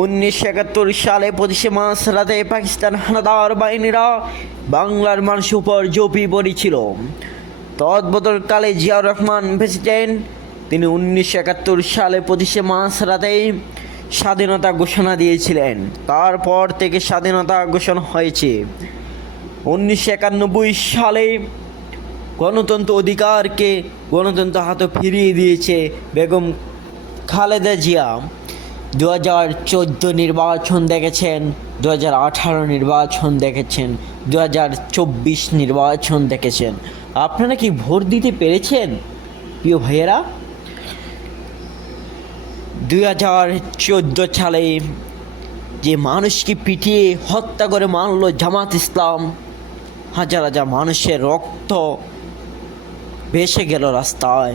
1971 সালে 25শে মার্চ রাতে পাকিস্তান হানাদার বাহিনীরা বাংলার মানুষের উপর ঝাঁপিয়ে পড়েছিল। তদবদলকালে জিয়াউর রহমান প্রেসিডেন্ট, তিনি 1971 সালে 25শে মার্চ রাতে স্বাধীনতা ঘোষণা দিয়েছিলেন। তারপর থেকে স্বাধীনতা ঘোষণা হয়েছে। 1991 সালে গণতন্ত্র অধিকারকে গণতন্ত্র হাতে ফিরিয়ে দিয়েছে বেগম খালেদা জিয়া। 2014 নির্বাচন দেখেছেন, 2018 নির্বাচন দেখেছেন, 2024 নির্বাচন দেখেছেন। আপনারা কি ভোট দিতে পেরেছেন প্রিয় ভাইয়েরা? 2014 সালে যে মানুষকে পিটিয়ে হত্যা করে মারল জামাত ইসলাম, হাজার হাজার মানুষের রক্ত ভেসে গেল রাস্তায়।